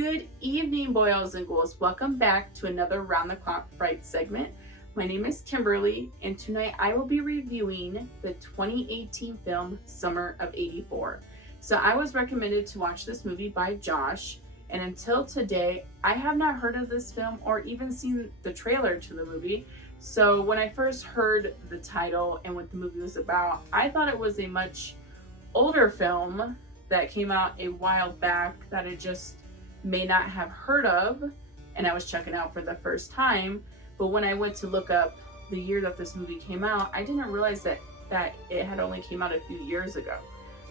Good evening, boys and ghouls. Welcome back to another Round the Clock Fright segment. My name is Kimberly, and tonight I will be reviewing the 2018 film Summer of '84. So I was recommended to watch this movie by Josh, and until today, I have not heard of this film or even seen the trailer to the movie. So when I first heard the title and what the movie was about, I thought it was a much older film that came out a while back that I just may not have heard of, and I was checking out for the first time. But when I went to look up the year that this movie came out, I didn't realize that it had only came out a few years ago.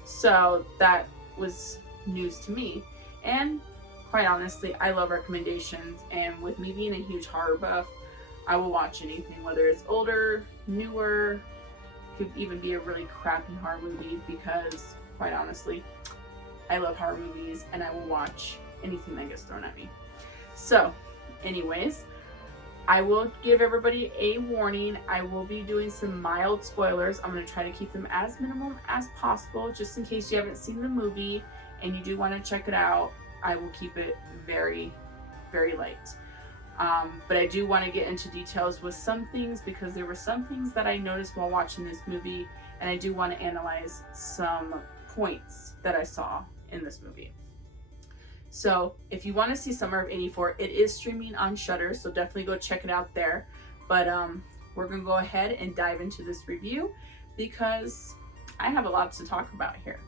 So that was news to me. And quite honestly, I love recommendations, and with me being a huge horror buff, I will watch anything, whether it's older, newer, could even be a really crappy horror movie, because quite honestly, I love horror movies and I will watch anything that gets thrown at me. So anyways, I will give everybody a warning. I will be doing some mild spoilers. I'm going to try to keep them as minimum as possible, just in case you haven't seen the movie and you do want to check it out. I will keep it very, very light. But I do want to get into details with some things, because there were some things that I noticed while watching this movie, and I do want to analyze some points that I saw in this movie. So if you want to see Summer of '84, it is streaming on Shudder, so definitely go check it out there. But we're going to go ahead and dive into this review, because I have a lot to talk about here.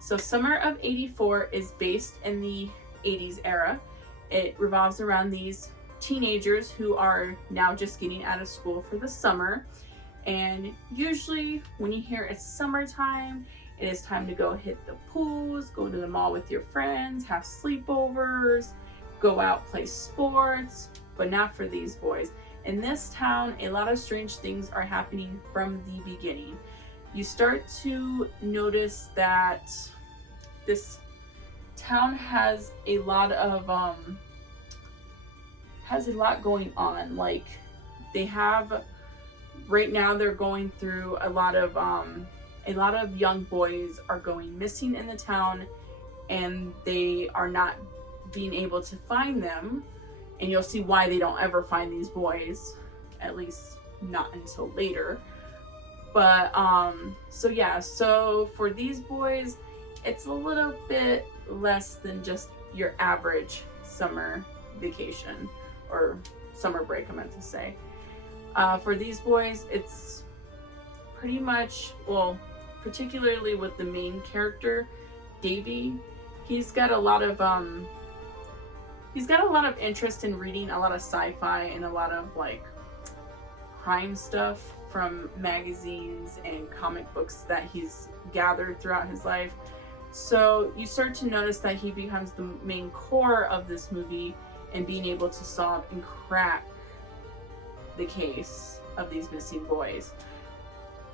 So Summer of '84 is based in the 80s era. It revolves around these teenagers who are now just getting out of school for the summer. And usually when you hear it's summertime, it is time to go hit the pools, go to the mall with your friends, have sleepovers, go out, play sports, but not for these boys. In this town, a lot of strange things are happening from the beginning. You start to notice that this town has a lot going on. Like, they have, right now they're going through a lot of young boys are going missing in the town, and they are not being able to find them. And you'll see why they don't ever find these boys, at least not until later. But so for these boys, it's a little bit less than just your average summer vacation, or summer break, I meant to say. For these boys, it's pretty much, well, particularly with the main character, Davy, he's got a lot of interest in reading a lot of sci-fi and a lot of like crime stuff from magazines and comic books that he's gathered throughout his life. So you start to notice that he becomes the main core of this movie, and being able to solve and crack the case of these missing boys.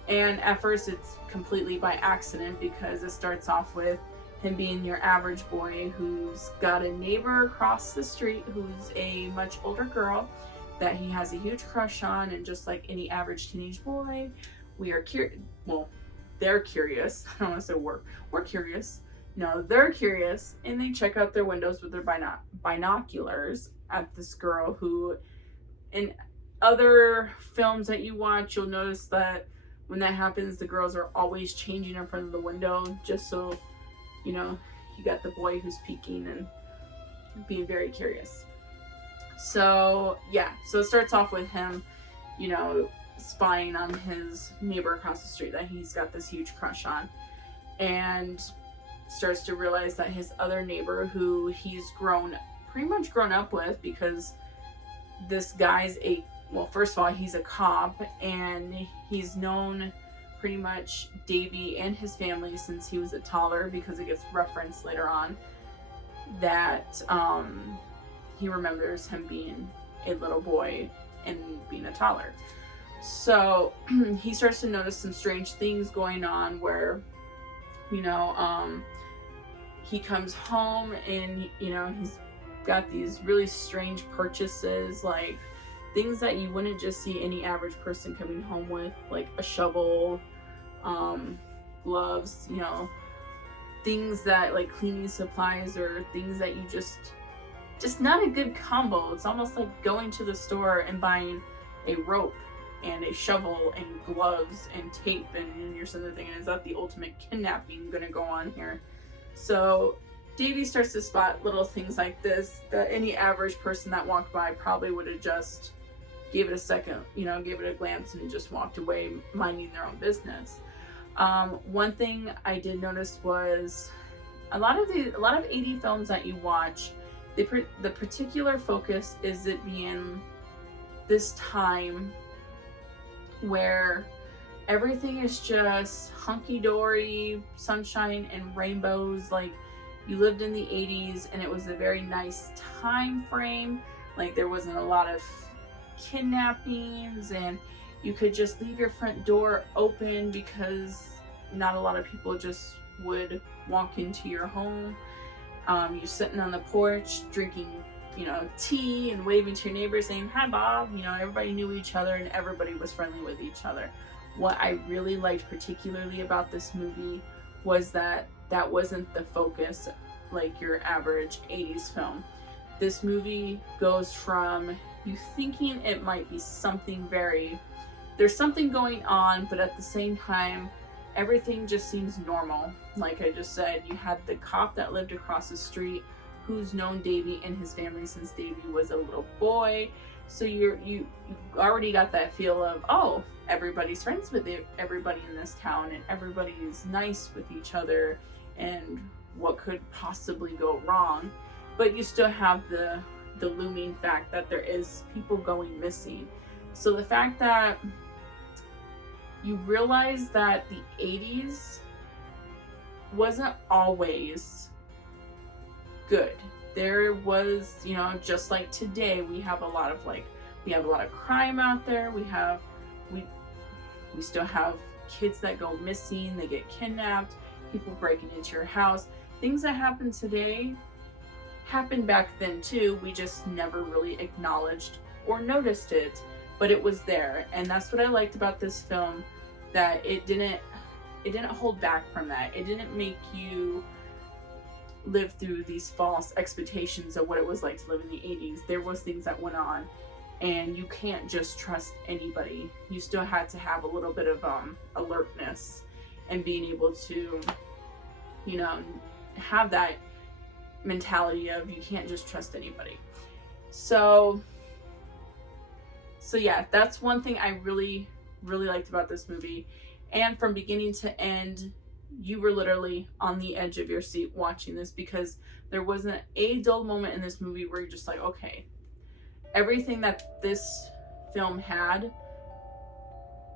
And at first it's completely by accident, because it starts off with him being your average boy who's got a neighbor across the street who's a much older girl that he has a huge crush on. And just like any average teenage boy, we are curious. Well, they're curious. I don't want to say we're curious. No, they're curious, and they check out their windows with their binoculars at this girl who, in other films that you watch, you'll notice that when that happens, the girls are always changing in front of the window, just so, you know, you got the boy who's peeking and being very curious. So yeah, so it starts off with him, you know, spying on his neighbor across the street that he's got this huge crush on, and starts to realize that his other neighbor, who he's pretty much grown up with, because this guy's first of all, he's a cop, and he's known pretty much Davy and his family since he was a toddler, because it gets referenced later on that he remembers him being a little boy and being a toddler. So he starts to notice some strange things going on where, you know, he comes home and, you know, he's got these really strange purchases, like things that you wouldn't just see any average person coming home with, like a shovel, gloves, you know, things that like cleaning supplies, or things that you just just not a good combo. It's almost like going to the store and buying a rope and a shovel and gloves and tape, and you're sitting there thinking, is that the ultimate kidnapping gonna go on here? So Davy starts to spot little things like this that any average person that walked by probably would have just gave it a second, gave it a glance and just walked away minding their own business. One thing I did notice was a lot of 80 films that you watch, the particular focus is it being this time where everything is just hunky-dory, sunshine and rainbows. Like, you lived in the 80s and it was a very nice time frame. Like, there wasn't a lot of kidnappings and you could just leave your front door open because not a lot of people just would walk into your home. You're sitting on the porch drinking tea and waving to your neighbors saying, "Hi, Bob." Everybody knew each other and everybody was friendly with each other. What I really liked particularly about this movie was that wasn't the focus like your average 80s film. This movie goes from you thinking it might be something there's something going on, but at the same time, everything just seems normal. Like I just said, you had the cop that lived across the street who's known Davy and his family since Davy was a little boy. So you already got that feel of, oh, everybody's friends with everybody in this town and everybody's nice with each other and what could possibly go wrong. But you still have the looming fact that there is people going missing. So the fact that you realize that the 80s wasn't always good. There was, just like today, we have a lot of crime out there. We still have kids that go missing, they get kidnapped, people breaking into your house. Things that happen today happened back then too. We just never really acknowledged or noticed it, but it was there. And that's what I liked about this film, that it didn't hold back from that. It didn't make you live through these false expectations of what it was like to live in the 80s. There was things that went on, and you can't just trust anybody. You still had to have a little bit of alertness and being able to, have that mentality of you can't just trust anybody. So yeah, that's one thing I really, really liked about this movie. And from beginning to end, you were literally on the edge of your seat watching this, because there wasn't a dull moment in this movie where you're just like, okay, everything that this film had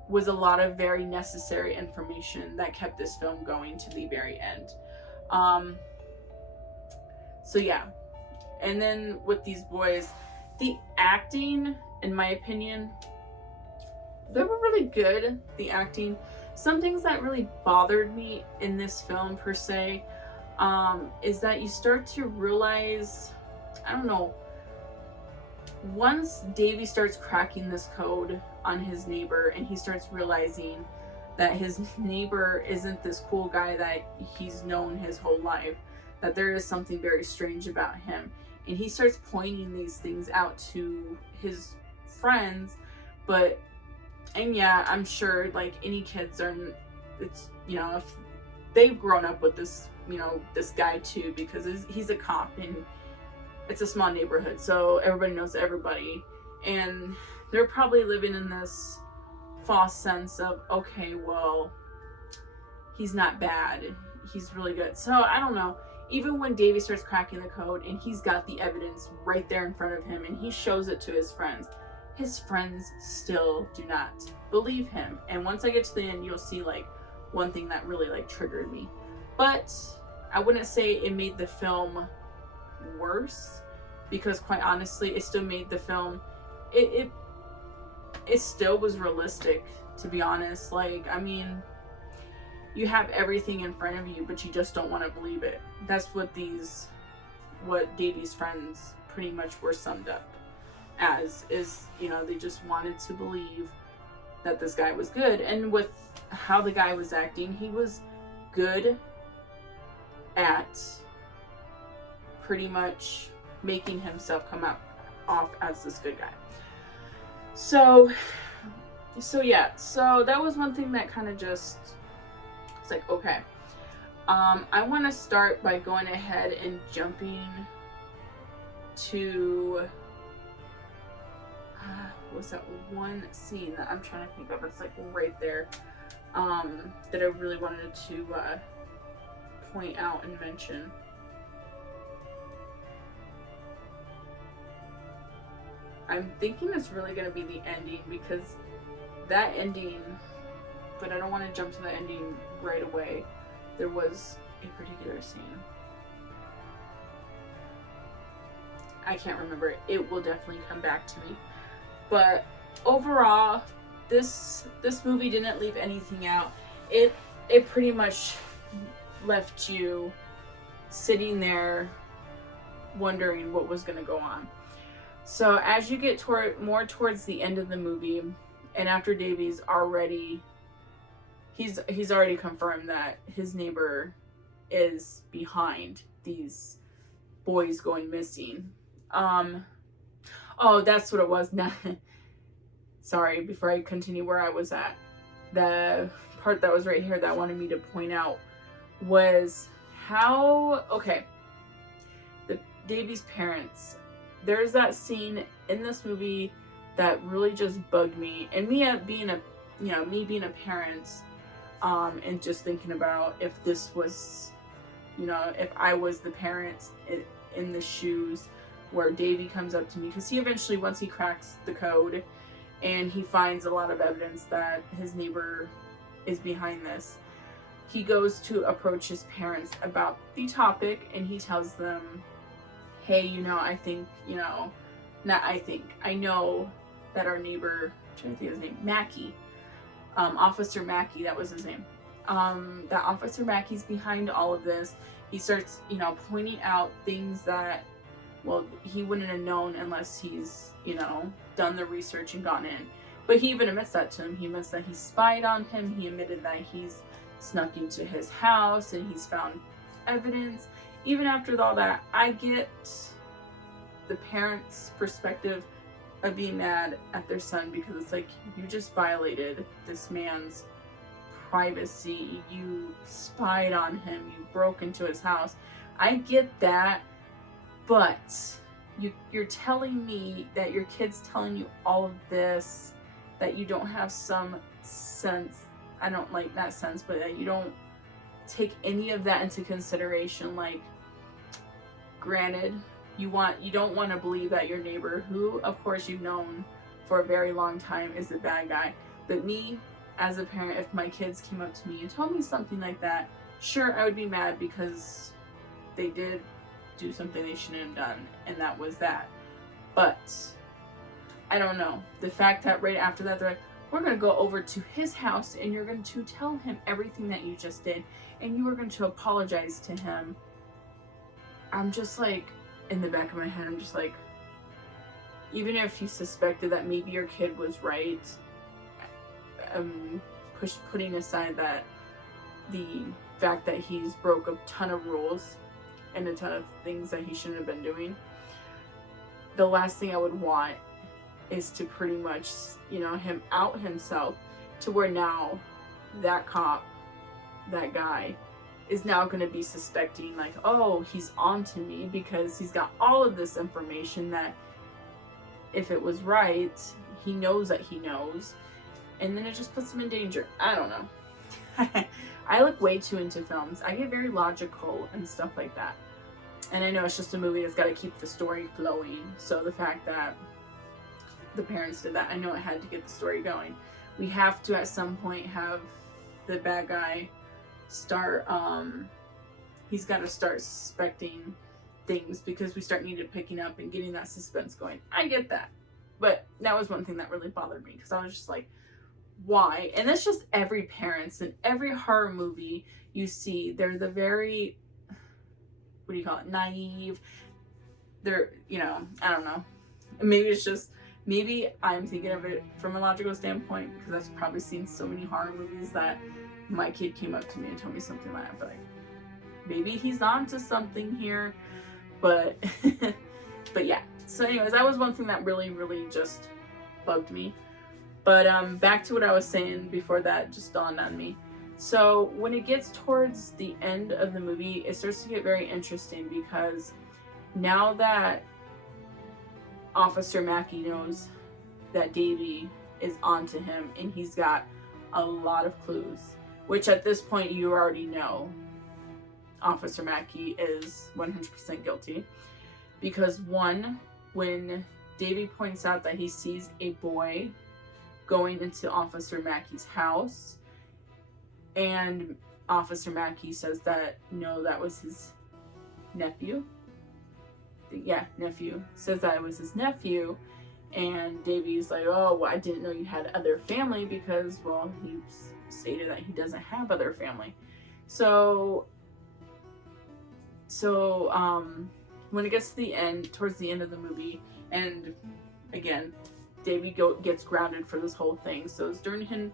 was a lot of very necessary information that kept this film going to the very end. So yeah. And then with these boys, the acting, in my opinion, they were really good. The acting. Some things that really bothered me in this film per se, is that you start to realize, I don't know, once Davy starts cracking this code on his neighbor and he starts realizing that his neighbor isn't this cool guy that he's known his whole life, that there is something very strange about him, and he starts pointing these things out to his friends. And yeah, I'm sure like any kids are, it's, if they've grown up with this, this guy too, because he's a cop and it's a small neighborhood, so everybody knows everybody, and they're probably living in this false sense of, okay, well, he's not bad, he's really good. So I don't know, even when Davy starts cracking the code and he's got the evidence right there in front of him and he shows it to his friends still do not believe him. And once I get to the end, you'll see like one thing that really like triggered me. But I wouldn't say it made the film worse, because quite honestly, it still made the film, it still was realistic, to be honest. Like, I mean, you have everything in front of you, but you just don't want to believe it. That's what Davy's friends pretty much were summed up as, is, they just wanted to believe that this guy was good. And with how the guy was acting, he was good at pretty much making himself come out off as this good guy. So yeah, so that was one thing that kind of just, it's like, okay. I want to start by going ahead and jumping to, what's that one scene that I'm trying to think of? It's like right there, that I really wanted to point out and mention. I'm thinking it's really going to be the ending, because that ending, but I don't want to jump to the ending right away. There was a particular scene. I can't remember. It will definitely come back to me. But overall, this movie didn't leave anything out. It pretty much left you sitting there wondering what was going to go on. So as you get more towards the end of the movie, and after Davy's already, he's already confirmed that his neighbor is behind these boys going missing. Oh, that's what it was. Sorry, before I continue where I was at, the part that was right here that I wanted me to point out was how, okay, the Davy's parents, there's that scene in this movie that really just bugged me, and me being a parent, and just thinking about if this was, if I was the parent in the shoes where Davy comes up to me, because he eventually, once he cracks the code and he finds a lot of evidence that his neighbor is behind this, he goes to approach his parents about the topic, and he tells them, hey, I know that our neighbor, I'm trying to think of his name, Mackey, Officer Mackey, that was his name, that Officer Mackey's behind all of this. He starts, pointing out things that, well, he wouldn't have known unless he's, done the research and gone in. But he even admits that to him. He admits that he spied on him. He admitted that he's snuck into his house and he's found evidence. Even after all that, I get the parents' perspective of being mad at their son, because it's like, you just violated this man's privacy. You spied on him. You broke into his house. I get that, but you're telling me that your kid's telling you all of this, that you don't have some sense, I don't like that sense, but that you don't take any of that into consideration. Like, granted, you don't want to believe that your neighbor, who of course you've known for a very long time, is the bad guy. But me, as a parent, if my kids came up to me and told me something like that, sure, I would be mad, because they did do something they shouldn't have done, and that was that. But I don't know, the fact that right after that they're like, we're going to go over to his house and you're going to tell him everything that you just did, and you are going to apologize to him. I'm just like, in the back of my head, I'm just like, even if you suspected that maybe your kid was right, putting aside that the fact that he's broke a ton of rules and a ton of things that he shouldn't have been doing, the last thing I would want is to pretty much, him out himself to where now that cop, that guy, is now going to be suspecting, like, oh, he's on to me because he's got all of this information that, if it was right, he knows that he knows, and then it just puts him in danger. I don't know. I look way too into films. I get very logical and stuff like that. And I know it's just a movie that's got to keep the story flowing. So the fact that the parents did that, I know it had to get the story going. We have to, at some point, have the bad guy start, he's got to start suspecting things, because we start needed picking up and getting that suspense going. I get that. But that was one thing that really bothered me, because I was just like, why? And that's just every parents in every horror movie you see. They're the very, what do you call it, naive. They're, I don't know. Maybe I'm thinking of it from a logical standpoint, because I've probably seen so many horror movies that my kid came up to me and told me something like that. But maybe he's on to something here. But But yeah, so anyways, that was one thing that really, really just bugged me. But back to what I was saying before that just dawned on me. So when it gets towards the end of the movie, it starts to get very interesting, because now that Officer Mackey knows that Davy is onto him, and he's got a lot of clues, which at this point you already know Officer Mackey is 100% guilty. Because one, when Davy points out that he sees a boy going into Officer Mackey's house, and Officer Mackey says that no, that was his nephew. Yeah, nephew. Says that it was his nephew, and Davy's like, oh, well, I didn't know you had other family, because, well, he stated that he doesn't have other family. So when it gets to the end, towards the end of the movie, and again, Davy gets grounded for this whole thing. So it's during him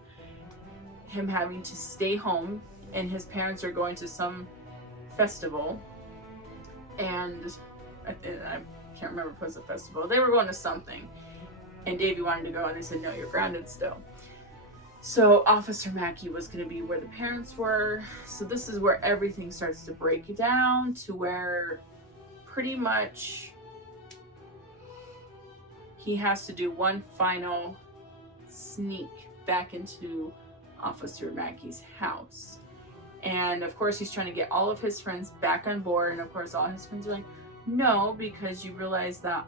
having to stay home, and his parents are going to some festival, and I can't remember if it was a festival. They were going to something, and Davy wanted to go, and they said, no, you're grounded still. So Officer Mackey was going to be where the parents were. So this is where everything starts to break down, to where pretty much he has to do one final sneak back into Officer Mackey's house. And of course he's trying to get all of his friends back on board, and of course all his friends are like, no, because you realize that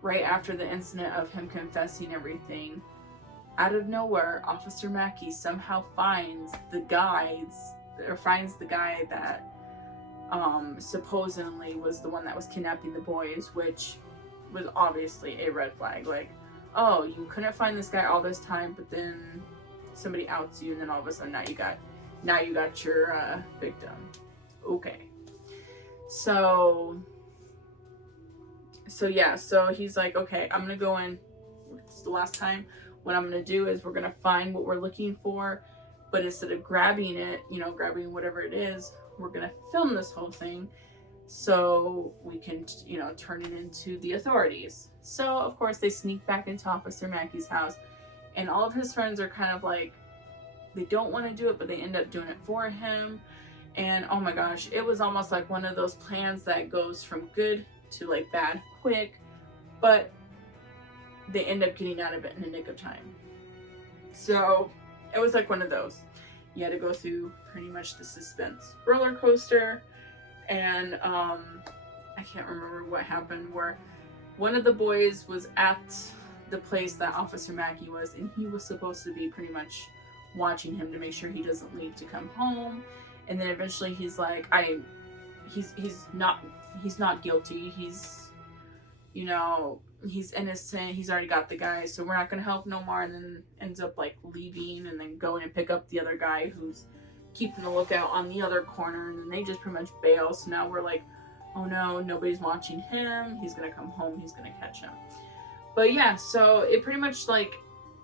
right after the incident of him confessing everything, out of nowhere, Officer Mackey somehow finds the guy that supposedly was the one that was kidnapping the boys, which was obviously a red flag. Like, oh, you couldn't find this guy all this time, but then somebody outs you, and then all of a sudden now you got your victim. Okay. So yeah, so he's like, okay, I'm gonna go in. It's the last time. What I'm gonna do is we're gonna find what we're looking for, but instead of grabbing it, grabbing whatever it is, we're gonna film this whole thing so we can, turn it into the authorities. So of course they sneak back into Officer Mackey's house, and all of his friends are kind of like, they don't want to do it, but they end up doing it for him. And oh my gosh, it was almost like one of those plans that goes from good to like bad quick, but they end up getting out of it in the nick of time. So it was like one of those. You had to go through pretty much the suspense roller coaster. And I can't remember what happened, where one of the boys was at the place that Officer Mackey was, and he was supposed to be pretty much watching him to make sure he doesn't leave to come home. And then eventually he's like, he's not guilty. He's innocent. He's already got the guy, so we're not gonna help no more. And then ends up like leaving, and then going and pick up the other guy who's keeping a lookout on the other corner. And then they just pretty much bail. So now we're like, oh no, nobody's watching him. He's gonna come home. He's gonna catch him. But yeah, so it pretty much like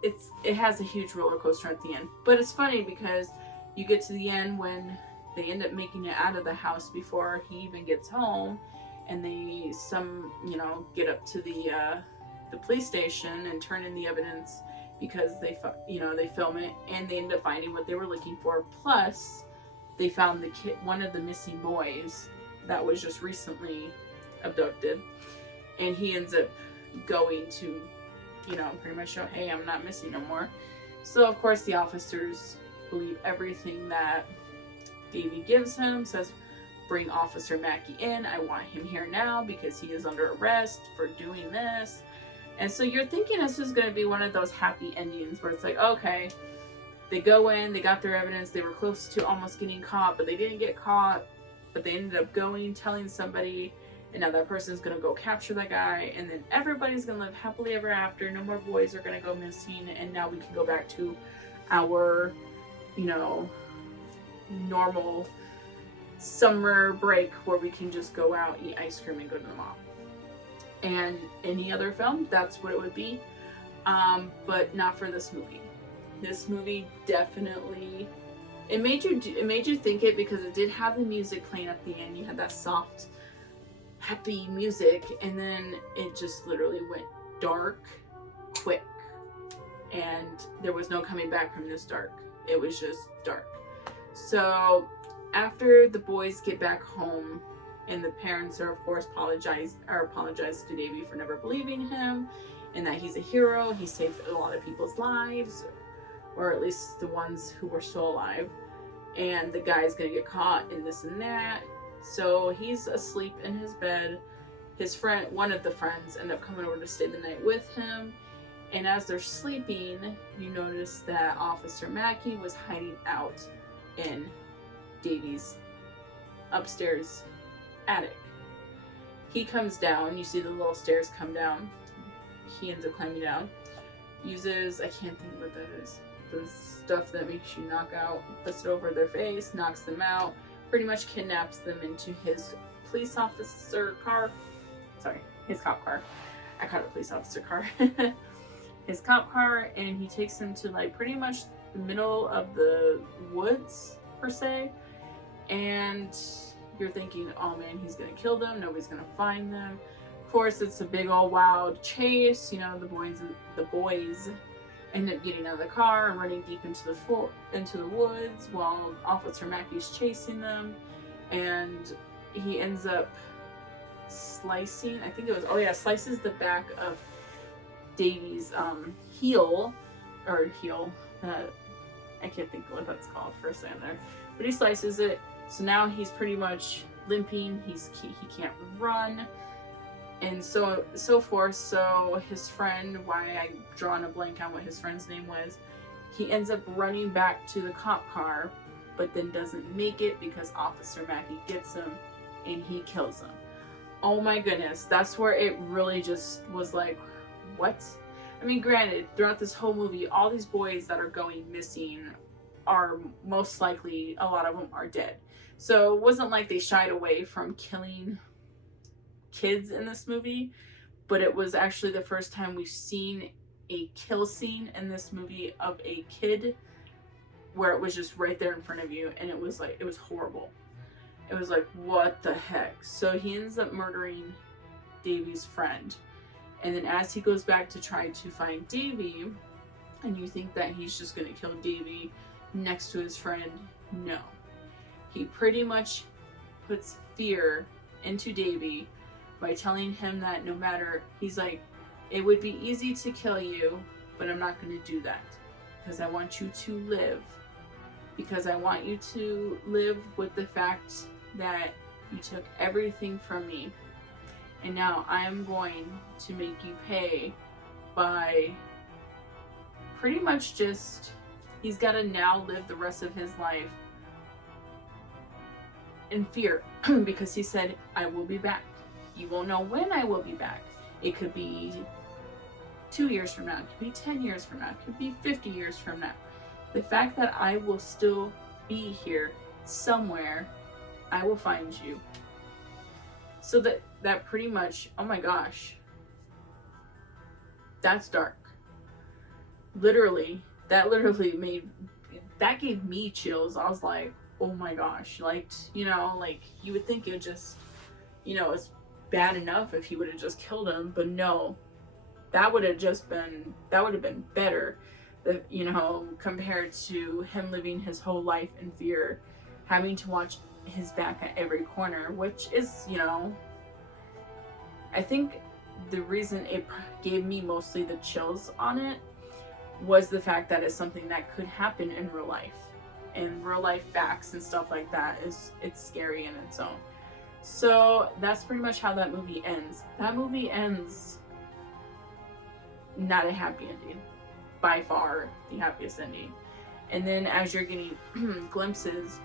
it has a huge roller coaster at the end. But it's funny because you get to the end when they end up making it out of the house before he even gets home, and they get up to the police station and turn in the evidence, because they film it, and they end up finding what they were looking for. Plus they found one of the missing boys that was just recently abducted, and he ends up going to pretty much show, hey, I'm not missing no more. So of course the officers believe everything that Davy gives him, says, bring Officer Mackey in. I want him here now because he is under arrest for doing this. And so you're thinking this is going to be one of those happy endings where it's like, okay, they go in, they got their evidence, they were close to almost getting caught, but they didn't get caught, but they ended up going, telling somebody, and now that person's going to go capture that guy, and then everybody's going to live happily ever after. No more boys are going to go missing, and now we can go back to our, normal summer break where we can just go out, eat ice cream, and go to the mall. And any other film, that's what it would be, but not for this movie. This movie definitely, it made you think it, because it did have the music playing at the end. You had that soft happy music, and then it just literally went dark quick, and there was no coming back from this dark. It was just dark. So after the boys get back home, and the parents are of course apologize to Davy for never believing him, and that he's a hero, he saved a lot of people's lives, or at least the ones who were still alive, and the guy's gonna get caught and this and that. So he's asleep in his bed. His friend, one of the friends, end up coming over to stay the night with him, and as they're sleeping, you notice that Officer Mackey was hiding out in Davy's upstairs attic. He comes down, you see the little stairs come down, he ends up climbing down, uses, I can't think what that is, the stuff that makes you knock out, puts it over their face, knocks them out, pretty much kidnaps them into his police officer car, his cop car, I call it a police officer car, his cop car, and he takes them to like pretty much the middle of the woods per se, and you're thinking, oh man, he's gonna kill them, nobody's gonna find them. Of course, it's a big old wild chase. You know, the boys end up getting out of the car and running deep into the woods while Officer Mackey's chasing them, and he ends up slicing, slices the back of Davy's heel. I can't think of what that's called for a second there, but he slices it. So now he's pretty much limping, he can't run, and so forth. So his friend, why I drawn a blank on what his friend's name was, he ends up running back to the cop car, but then doesn't make it because Officer Mackey gets him and he kills him. Oh my goodness, that's where it really just was like, what? I mean, granted, throughout this whole movie, all these boys that are going missing are most likely, a lot of them are dead. So it wasn't like they shied away from killing kids in this movie, but it was actually the first time we've seen a kill scene in this movie of a kid where it was just right there in front of you, and it was like, it was horrible. It was like, what the heck? So he ends up murdering Davy's friend, and then as he goes back to try to find Davy, and you think that he's just gonna kill Davy next to his friend, no. He pretty much puts fear into Davy by telling him that no matter, he's like, it would be easy to kill you, but I'm not going to do that because I want you to live. Because I want you to live with the fact that you took everything from me, and now I'm going to make you pay by pretty much just, he's got to now live the rest of his life in fear because he said, I will be back. You won't know when I will be back. It could be 2 years from now, it could be 10 years from now, it could be 50 years from now. The fact that I will still be here somewhere, I will find you. So that pretty much, oh my gosh, that's dark. Literally, that gave me chills. I was like, oh my gosh, like, you know, like you would think it just, you know, it's bad enough if he would have just killed him, but no, that would have been better, you know, compared to him living his whole life in fear, having to watch his back at every corner, which is, you know, I think the reason it gave me mostly the chills on it was the fact that it's something that could happen in real life. And real life facts and stuff like that, it's scary in its own. So that's pretty much how that movie ends. That movie ends not a happy ending. By far the happiest ending. And then as you're getting glimpses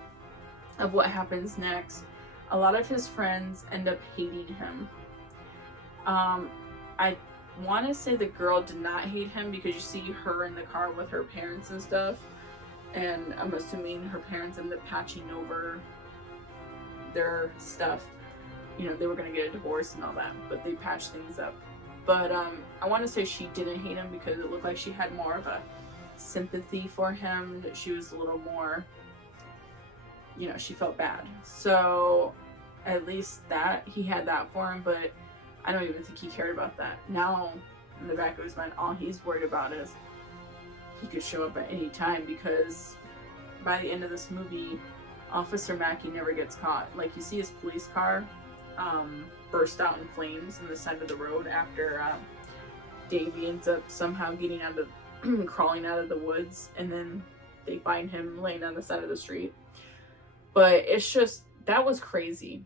of what happens next, a lot of his friends end up hating him. I want to say the girl did not hate him because you see her in the car with her parents and stuff. And I'm assuming her parents ended up patching over their stuff. You know, they were going to get a divorce and all that, but they patched things up. But I want to say she didn't hate him because it looked like she had more of a sympathy for him. That she was a little more, you know, she felt bad. So at least that he had that for him, but I don't even think he cared about that. Now, in the back of his mind, all he's worried about is he could show up at any time, because by the end of this movie, Officer Mackey never gets caught. Like, you see his police car burst out in flames on the side of the road after Davey ends up somehow getting out of crawling out of the woods, and then they find him laying on the side of the street. But it's just, that was crazy.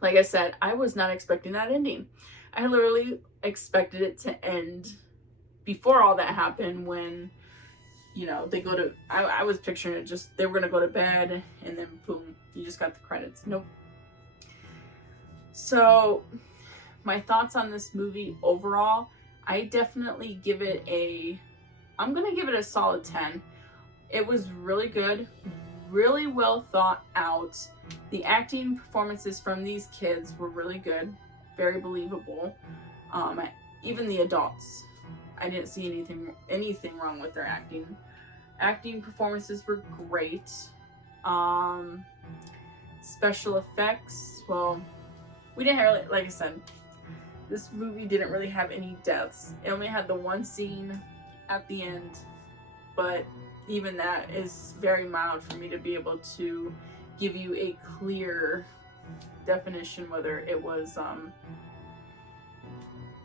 Like I said, I was not expecting that ending. I literally expected it to end before all that happened, when, you know, they go to, I was picturing it just, they were going to go to bed, and then boom, you just got the credits. Nope. So, my thoughts on this movie overall, I definitely give it I'm going to give it a solid 10. It was really good, really well thought out. The acting performances from these kids were really good, very believable. Even the adults, I didn't see anything wrong with their acting. Acting performances were great. Special effects, well, we didn't really, like I said, this movie didn't really have any deaths. It only had the one scene at the end, but even that is very mild for me to be able to give you a clear definition whether it was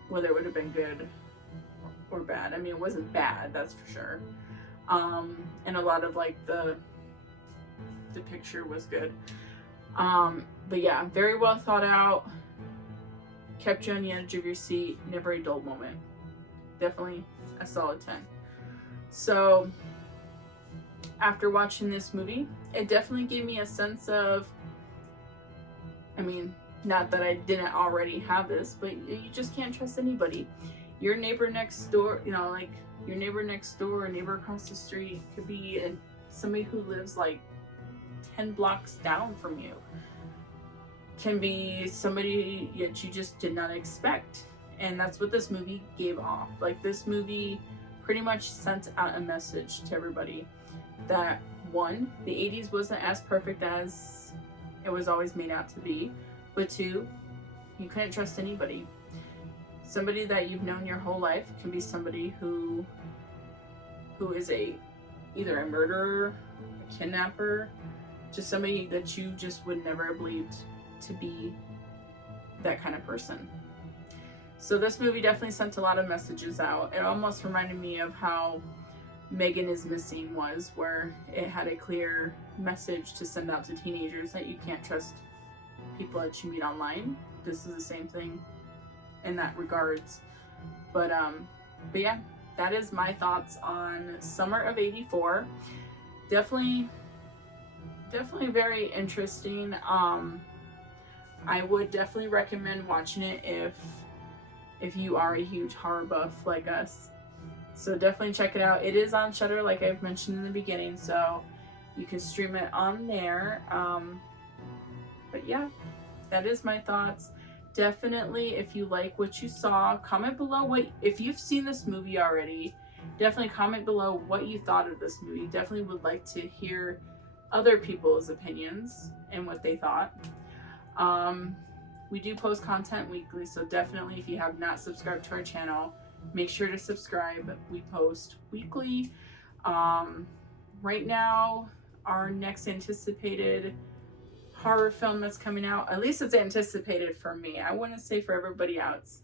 whether it would have been good or bad. I mean, it wasn't bad, that's for sure. And a lot of like the picture was good. But yeah, very well thought out, kept you on the edge of your seat, never a dull moment. Definitely a solid 10. So after watching this movie, it definitely gave me a sense of, I mean, not that I didn't already have this, but you just can't trust anybody. Your neighbor next door, you know, like your neighbor next door, neighbor across the street, could be somebody who lives like 10 blocks down from you. Can be somebody that you just did not expect. And that's what this movie gave off. Like, this movie pretty much sent out a message to everybody that, one, the 80s wasn't as perfect as it was always made out to be, but two, you couldn't trust anybody. Somebody that you've known your whole life can be somebody who is either a murderer, a kidnapper, just somebody that you just would never have believed to be that kind of person. So this movie definitely sent a lot of messages out. It almost reminded me of how Megan is Missing was, where it had a clear message to send out to teenagers that you can't trust people that you meet online. This is the same thing in that regards. But yeah, that is my thoughts on Summer of '84. Definitely very interesting. I would definitely recommend watching it if you are a huge horror buff like us. So definitely check it out. It is on Shudder, like I've mentioned in the beginning, so you can stream it on there. But yeah, that is my thoughts. Definitely, if you like what you saw, comment below if you've seen this movie already, definitely comment below what you thought of this movie. Definitely would like to hear other people's opinions and what they thought. We do post content weekly, so definitely if you have not subscribed to our channel, make sure to subscribe. We post weekly. Right now, our next anticipated horror film that's coming out, at least it's anticipated for me. I wouldn't say for everybody else.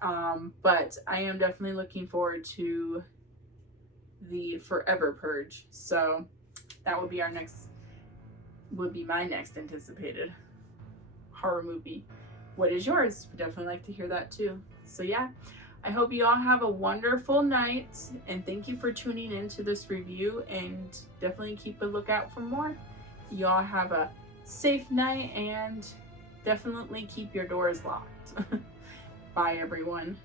But I am definitely looking forward to the Forever Purge. So that would be my next anticipated horror movie. What is yours? Would definitely like to hear that too. So yeah, I hope you all have a wonderful night, and thank you for tuning into this review, and definitely keep a lookout for more. You all have a safe night, and definitely keep your doors locked. Bye everyone.